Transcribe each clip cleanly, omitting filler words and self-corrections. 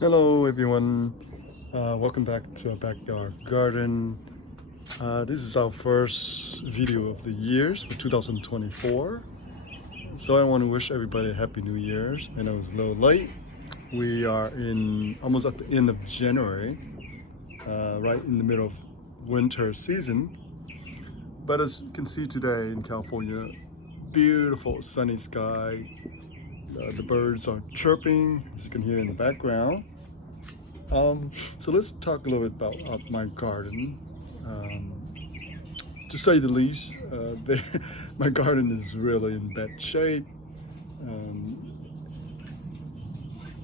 Hello everyone, welcome back to our backyard garden. This is our first video of the years for 2024. So I want to wish everybody a happy New Year's. I know it's a little late. We are almost at the end of January, right in the middle of winter season. But as you can see today in California, beautiful sunny sky. The birds are chirping, as you can hear in the background. So let's talk a little bit about my garden. To say the least, my garden is really in bad shape.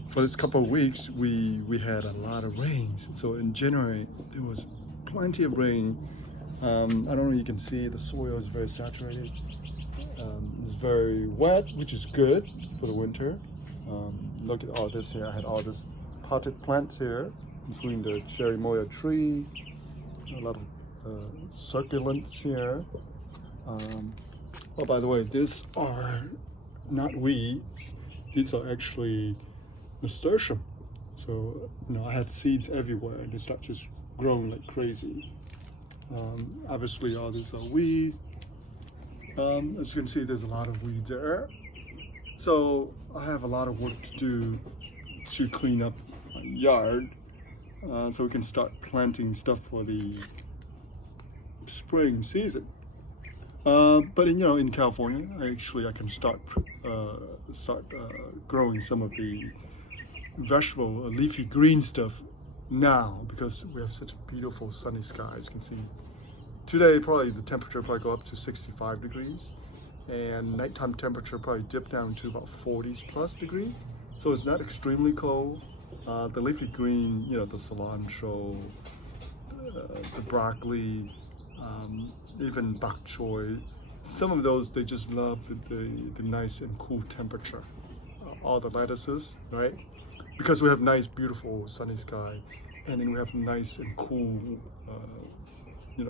For this couple of weeks, we had a lot of rains. So in January, there was plenty of rain. I don't know if you can see, the soil is very saturated. It's very wet, which is good for the winter. Look at all this here. I had all this potted plants here, including the cherry moya tree, a lot of succulents here. Oh, by the way, these are not weeds. These are actually nasturtium. So, I had seeds everywhere and they start just growing like crazy. Obviously, all these are weeds. As you can see, there's a lot of weeds there. So I have a lot of work to do to clean up my yard, so we can start planting stuff for the spring season. But in California, I can start growing some of the vegetable leafy green stuff now, because we have such a beautiful sunny sky. As you can see today, probably the temperature probably go up to 65 degrees, and nighttime temperature probably dip down to about 40s plus degree. So it's not extremely cold. The leafy green, the cilantro, the broccoli, even bak-choy, some of those, they just love the nice and cool temperature. All the lettuces, right? Because we have nice, beautiful sunny sky, and then we have nice and cool,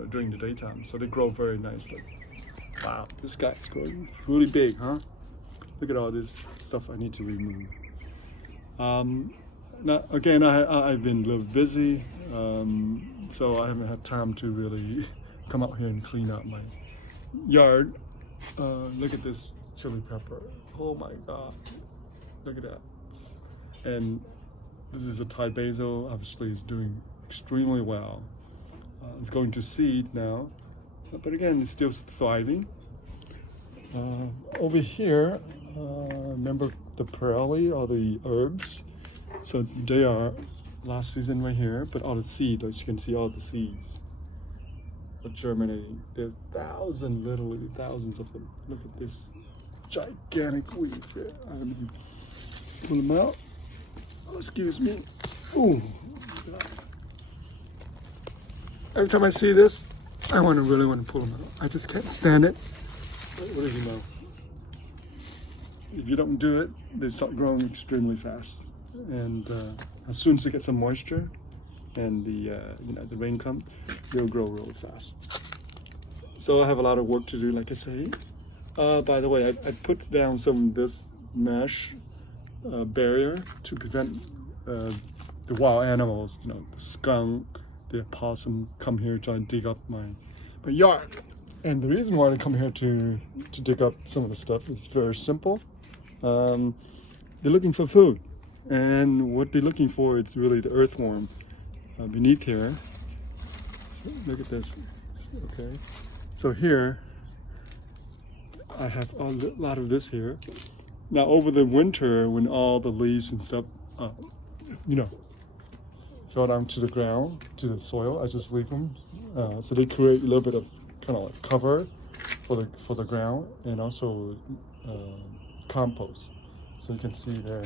during the daytime. So they grow very nicely. Wow, this guy's growing really big, huh? Look at all this stuff I need to remove. Now, again, I've been a little busy, so I haven't had time to really come out here and clean up my yard. Look at this chili pepper. Oh my God, look at that. And this is a Thai basil. Obviously, it's doing extremely well. It's going to seed now, but again, it's still thriving. Over here, remember the perley or the herbs? So they are last season right here, but all the seeds, as you can see, all the seeds are germinating. There's literally thousands of them. Look at this gigantic weeds here. I'm going to pull them out. Oh, excuse me. Ooh. Every time I see this, I really want to pull them out. I just can't stand it. But what do you know? If you don't do it, they start growing extremely fast. And as soon as they get some moisture and the rain comes, they'll grow really fast. So I have a lot of work to do, like I say. By the way, I put down some of this mesh barrier to prevent the wild animals, the skunk, the opossum, come here trying to dig up my yard. And the reason why they come here to dig up some of the stuff is very simple. They're looking for food, and what they're looking for is really the earthworm beneath here. So look at this. Okay, so here I have a lot of this here. Now over the winter, when all the leaves and stuff fell down to the ground, to the soil, I just leave them. So they create a little bit of kind of like cover for the ground, and also compost. So you can see there,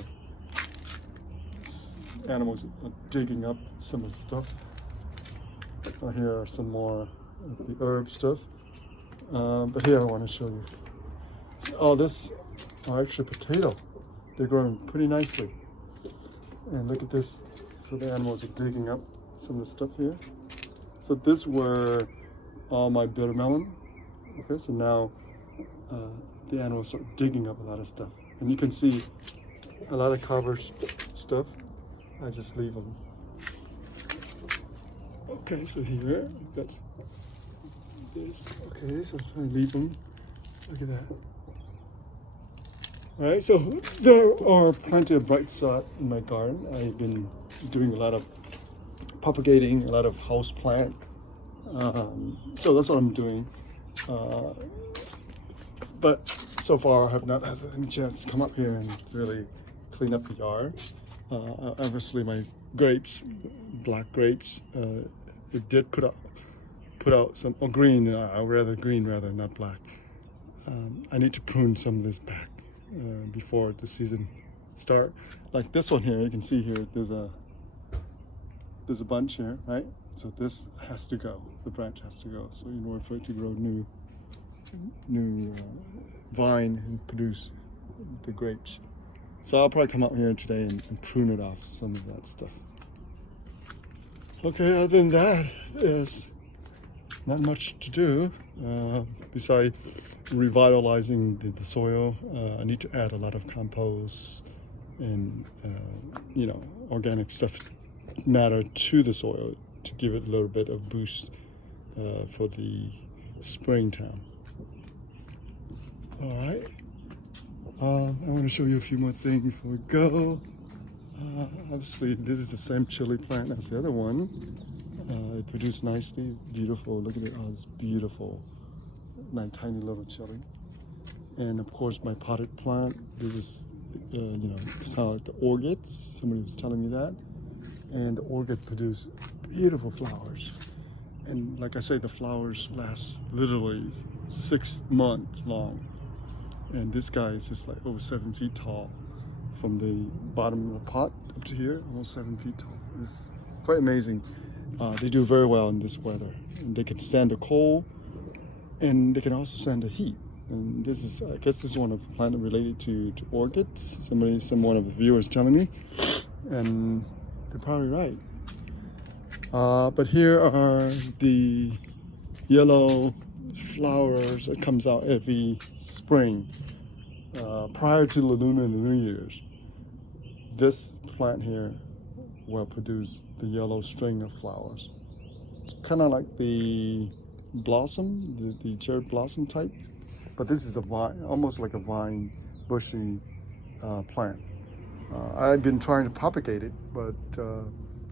animals are digging up some of the stuff. Here are some more of the herb stuff. But here I want to show you. Oh, this are actually potato. They're growing pretty nicely. And look at this. So the animals are digging up some of the stuff here. So this were all my bitter melon. Okay, so now the animals are digging up a lot of stuff. And you can see a lot of cover stuff. I just leave them. Okay, so here I've got this. Okay, so I leave them. Look at that. All right, so there are plenty of bright spots in my garden. I've been doing a lot of propagating, a lot of house plant. So that's what I'm doing. But so far I have not had any chance to come up here and really clean up the yard. Obviously my grapes, black grapes, it did put out some green, rather, not black. I need to prune some of this back before the season start. Like this one here, you can see here there's a bunch here, right? So this has to go. The branch has to go. So in order for it to grow new vine and produce the grapes. So I'll probably come out here today and prune it off, some of that stuff. Okay, other than that, there's not much to do besides revitalizing the soil. I need to add a lot of compost and organic stuff matter to the soil to give it a little bit of boost for the springtime. All right. I want to show you a few more things before we go. Obviously, this is the same chili plant as the other one. It produced nicely, beautiful. Look at it, it's beautiful. Tiny little chili. And of course, my potted plant. This is, it's kind of like the orchids. Somebody was telling me that. And the orchid produce beautiful flowers. And like I say, the flowers last literally 6 months long. And this guy is just like over 7 feet tall. From the bottom of the pot up to here, almost 7 feet tall. It's quite amazing. They do very well in this weather. And they can stand the cold, and they can also stand the heat. And this is, I guess this is one of the plants related to orchids. One of the viewers telling me. And they're probably right. But here are the yellow flowers that comes out every spring prior to the Lunar and the New Year's. This plant here will produce the yellow string of flowers. It's kind of like the blossom, the cherry blossom type, but this is a vine, almost like a vine, bushy plant. I've been trying to propagate it, but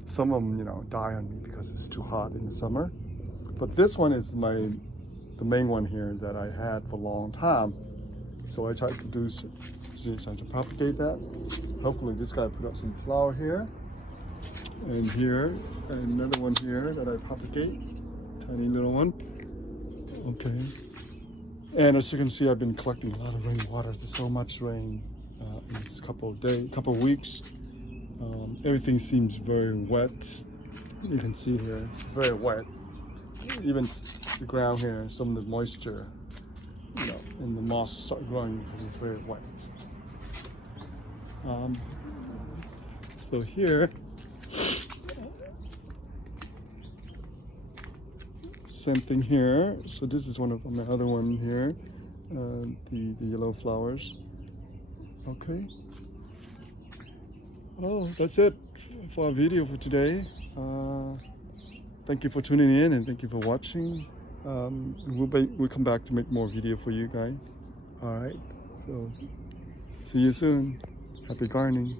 some of them, die on me because it's too hot in the summer. But this one is the main one here that I had for a long time. So I tried to propagate that. Hopefully this guy put up some flower here. And here, and another one here that I propagate. Tiny little one. Okay. And as you can see, I've been collecting a lot of rainwater. There's so much rain in this couple of weeks. Everything seems very wet. You can see here, it's very wet. Even the ground here, some of the moisture, and the moss start growing because it's very wet. So here, same thing here. So this is one of my other one here, the yellow flowers. Okay. Oh, that's it for our video for today. Thank you for tuning in and thank you for watching. We'll come back to make more video for you guys. All right. So see you soon. Happy gardening.